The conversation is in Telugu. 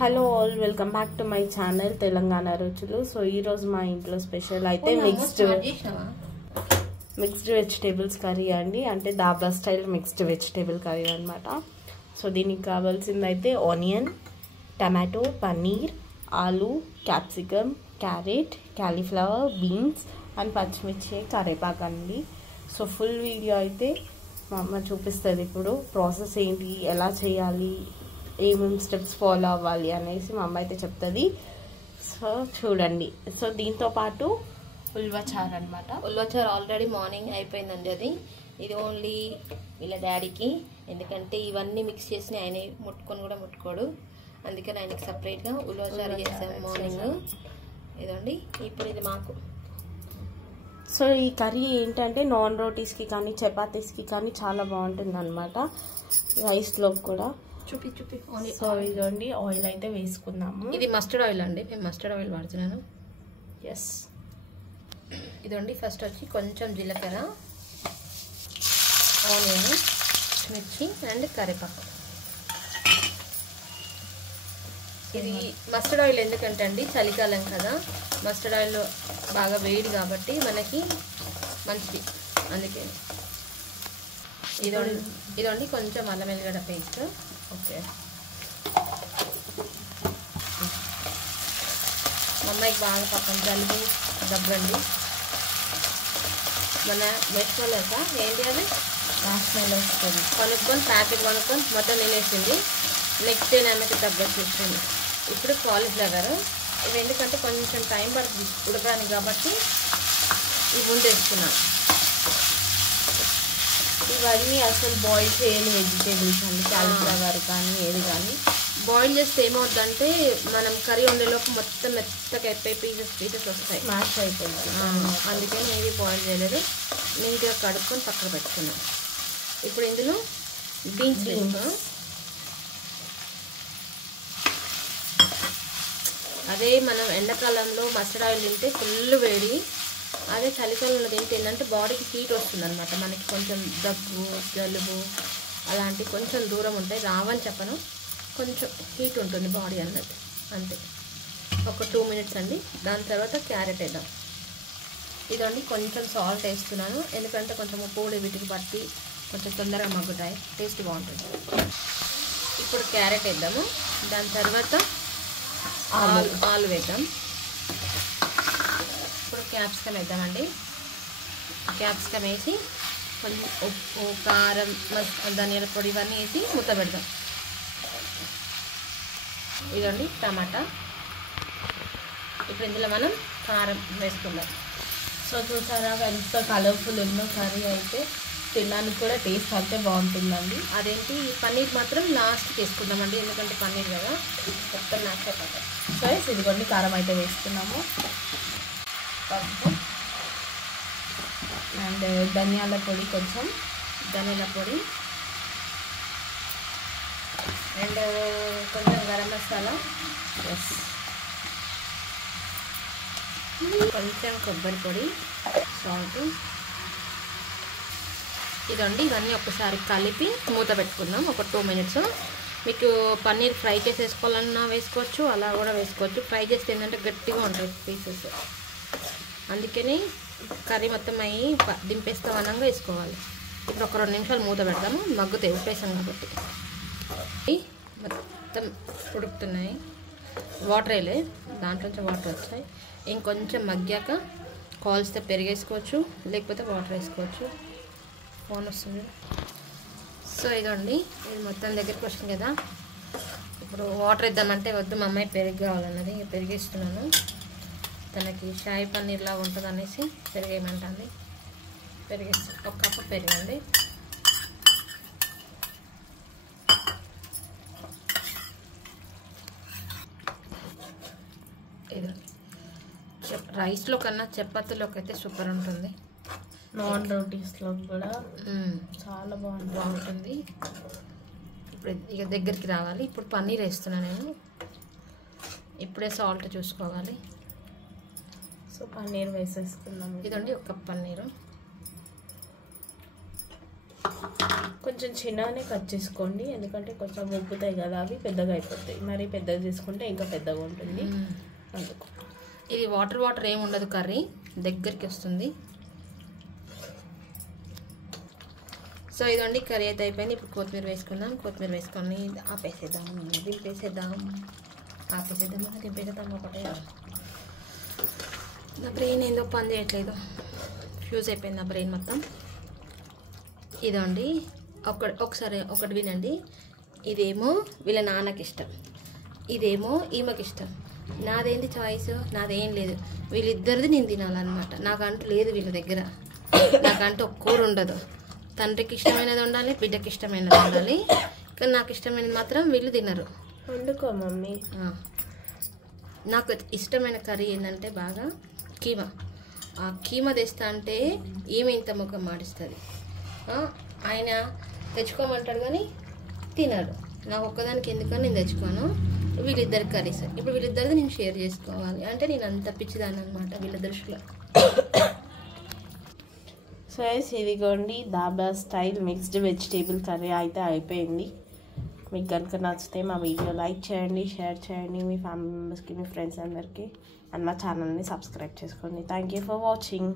Hello all, welcome back to my channel Telangana రుచులు. సో ఈ రోజు మా ఇంట్లో స్పెషల్ అయితే మిక్స్డ్ వెజిటేబుల్స్ కర్రీ అండి. అంటే dhaba style mixed vegetable curry అనమాట. సో దీనికి కావాల్సింది అయితే ఆనియన్, టమాటో, పన్నీర్, ఆలు, capsicum, carrot, cauliflower, beans and పచ్చిమిర్చి, కరివేపాకు అండి. సో ఫుల్ వీడియో అయితే మా అమ్మ చూపిస్తుంది. ఇప్పుడు ప్రాసెస్ ఏంటి, ఎలా చేయాలి, ఏమేమి స్టెప్స్ ఫాలో అవ్వాలి అనేసి మా అమ్మ అయితే చెప్తుంది. సో చూడండి. సో దీంతో పాటు ఉల్వచారు అనమాట. ఉల్వచారు ఆల్రెడీ మార్నింగ్ అయిపోయిందండి. ఇది ఓన్లీ వీళ్ళ డాడీకి, ఎందుకంటే ఇవన్నీ మిక్స్ చేసి ఆయన ముట్టుకొని కూడా ముట్టుకోడు, అందుకని ఆయనకి సపరేట్గా ఉల్వచారు చేసాము మార్నింగ్. ఇదండి ఇప్పుడు ఇది మాకు. సో ఈ కర్రీ ఏంటంటే నాన్ రోటీస్కి కానీ చపాతీస్కి కానీ చాలా బాగుంటుంది అనమాట, రైస్లో కూడా. చూపి సో ఇదండి ఆయిల్ అయితే వేసుకున్నాము. ఇది మస్టర్డ్ ఆయిల్ అండి, మేము మస్టర్డ్ ఆయిల్ వాడుతున్నాను. ఎస్. ఇదండి ఫస్ట్ వచ్చి కొంచెం జీలకర్ర, ఆనియన్, మిర్చి అండ్ కరివేపాకు. ఇది మస్టర్డ్ ఆయిల్ ఎందుకంటే అండి చలికాలం కదా, మస్టర్డ్ ఆయిల్ బాగా వేడి కాబట్టి మనకి మంచిది, అందుకే. ఇదండి కొంచెం అల్లం వెల్లిగడ్డ పేస్ట్. ఓకే. మా అమ్మాయికి బాగా పక్కన జలుబు దగ్గండి. మన మెట్రోలేక ఏంటి అది స్మెల్ వస్తుంది, కొనుక్కొని ప్యాకెట్ కొనుక్కొని మొత్తం తినేసింది. నెక్స్ట్ డే ఆమెకి దగ్గర వచ్చేసింది. ఇప్పుడు కాలీఫ్లవర్, ఇవి ఎందుకంటే కొంచెం టైం పడుతుంది ఉడకడానికి కాబట్టి ఇవి వండేస్తున్నాను. ఇవన్నీ అసలు బాయిల్ చేయని వెజిటేబుల్స్ అండి, కాలీఫ్లవర్ కానీ ఏది కానీ. బాయిల్ చేస్తే ఏమవుతుందంటే మనం కర్రీ వండేలోపు మొత్తం మెత్తగా అయిపోయి పీసెస్ వస్తాయి, మ్యాష్ అయిపోయింది. అందుకని ఏది బాయిల్ చేయలేదు, నీట్గా కడుక్కొని పక్కన పెట్టుకున్నాం. ఇప్పుడు ఇందులో బీన్స్ వేస్తాం. అదే మనం ఎండాకాలంలో మస్టర్డ్ ఆయిల్ తింటే ఫుల్ వేడి, అదే చలికాలంలో తింటే ఏంటంటే బాడీకి హీట్ వస్తుంది అనమాట. మనకి కొంచెం దగ్గు, జలుబు అలాంటివి కొంచెం దూరం ఉంటాయి, రావని చెప్పను, కొంచెం హీట్ ఉంటుంది బాడీ అన్నట్టు, అంతే. ఒక 2 మినిట్స్ అండి. దాని తర్వాత క్యారెట్ వేద్దాం. ఇదండి కొంచెం సాల్ట్ వేస్తున్నాను, ఎందుకంటే కొంచెం ఉప్పు కూడా వీటికి పట్టి కొంచెం తొందరగా మగ్గుతాయి, టేస్ట్ బాగుంటుంది. ఇప్పుడు క్యారెట్ వేద్దాము. దాని తర్వాత ఆలు వేద్దాం. ఇప్పుడు క్యాప్సికమ్ వేద్దామండి. క్యాప్సికమ్ వేసి కొంచెం ఉప్పు, కారం, ధనియాల పొడి ఇవన్నీ వేసి మూత పెడదాం. ఇదండి టమాటా. ఇప్పుడు ఇందులో మనం కారం వేసుకుందాం. సో చూసారా ఎంత కలర్ఫుల్ ఉందో కర్రీ అయితే, తినడానికి కూడా టేస్ట్ అయితే బాగుంటుందండి. అదేంటి పన్నీర్ మాత్రం లాస్ట్కి వేసుకుందామండి, ఎందుకంటే పన్నీర్ కదా మొత్తం నాకే పడతాయి. సో ఇదిగోండి కారం అయితే వేసుకున్నాము, పసుపు అండ్ ధనియాల పొడి, కొంచెం ధనియాల పొడి అండ్ కొంచెం గరం మసాలా, ఎస్, కొంచెం కొబ్బరి పొడి, సాల్ట్. ఇదండి ఇవన్నీ ఒకసారి కలిపి మూత పెట్టుకుందాం ఒక 2 మినిట్స్. మీకు పన్నీర్ ఫ్రై చేసి వేసుకోవాలన్నా వేసుకోవచ్చు, అలా కూడా వేసుకోవచ్చు. ఫ్రై చేస్తే ఏంటంటే గట్టిగా ఉంటాయి పీసెస్, అందుకని కర్రీ మొత్తం అయ్యి దింపేస్తాం అనంగా వేసుకోవాలి. ఇప్పుడు ఒక 2 నిమిషాలు మూత పెడతాము, మగ్గుతాయి ఉప్పేసాం కాబట్టి. మొత్తం ఉడుకుతున్నాయి, వాటర్ వేయలే, దాంట్లోంచి వాటర్ వచ్చాయి. ఇంకొంచెం మగ్గాక కాల్స్తే పెరిగేసుకోవచ్చు, లేకపోతే వాటర్ వేసుకోవచ్చు. ఫోన్ వస్తుంది. సో ఇదండి ఇది మొత్తం దగ్గరికి వస్తుంది కదా. ఇప్పుడు వాటర్ ఇద్దామంటే వద్దు, మా అమ్మాయి పెరుగు కావాలన్నది, పెరిగేస్తున్నాను. తనకి షాయి పన్నీర్ లాగా ఉంటుంది అనేసి పెరిగేయమంటుంది. పెరిగేసి 1 కప్పు పెరిగండి. ఇదండి రైస్లో కన్నా చపాతీలోకి అయితే సూపర్ ఉంటుంది, నాన్ రోటీస్లో కూడా చాలా బాగుంటుంది. ఇప్పుడు ఇక దగ్గరికి రావాలి. ఇప్పుడు పన్నీర్ వేస్తున్నాను నేను. ఇప్పుడే సాల్ట్ చూసుకోవాలి. సో పన్నీర్ వేసేసుకున్నాము. ఇదండి 1 కప్ పన్నీరు. కొంచెం చిన్నగానే కట్ చేసుకోండి, ఎందుకంటే కొంచెం ఉబ్బుతాయి కదా, అవి పెద్దగా అయిపోతాయి. మరి పెద్దగా తీసుకుంటే ఇంకా పెద్దగా ఉంటుంది అందుకు. ఇది వాటర్ వాటర్ ఏమి ఉండదు, కర్రీ దగ్గరికి వస్తుంది. సో ఇదండి కర్రీ అయితే అయిపోయింది. ఇప్పుడు కొత్తిమీర వేసుకుందాం. కొత్తిమీర వేసుకొని దింపేసేద్దాం ఒకటే. నా బ్రెయిన్ ఏందో పని చేయట్లేదు, ఫ్యూజ్ అయిపోయింది నా బ్రెయిన్ మొత్తం. ఇదండి ఒకటి వినండి. ఇదేమో వీళ్ళ నాన్నకి ఇష్టం, ఇదేమో ఈమెకి ఇష్టం. నాదేంటి చాయిస్? నాదేం లేదు, వీళ్ళిద్దరిది నేను తినాలన్నమాట. నాకంటూ లేదు వీళ్ళ దగ్గర, నాకంటూ ఒక కూర ఉండదు. తండ్రికి ఇష్టమైనది ఉండాలి, బిడ్డకి ఇష్టమైనది ఉండాలి, కానీ నాకు ఇష్టమైనది మాత్రం వీళ్ళు తినరు. వండుకో మమ్మీ. నాకు ఇష్టమైన కర్రీ ఏంటంటే బాగా కీమా. ఆ కీమా తెస్తా అంటే ఈమె ఇంత ముఖం మాడిస్తుంది. ఆయన తెచ్చుకోమంటాడు కానీ తినడు. నాకు ఒక్కదానికి ఎందుకని నేను తెచ్చుకోను. వీళ్ళిద్దరికి కర్రీస్, ఇప్పుడు వీళ్ళిద్దరిది నేను షేర్ చేసుకోవాలి అంటే నేను అంత పిచ్చిదాన్ని అనమాట వీళ్ళ దృష్టిలో. సో ఇదిగోండి dhaba style mixed vegetable curry అయితే అయిపోయింది. మీకు కనుక నచ్చితే మా వీడియో లైక్ చేయండి, షేర్ చేయండి మీ ఫ్యామిలీ మెంబర్స్కి, మీ ఫ్రెండ్స్ అందరికీ, అండ్ మా ఛానల్ని సబ్స్క్రైబ్ చేసుకోండి. Thank you for watching.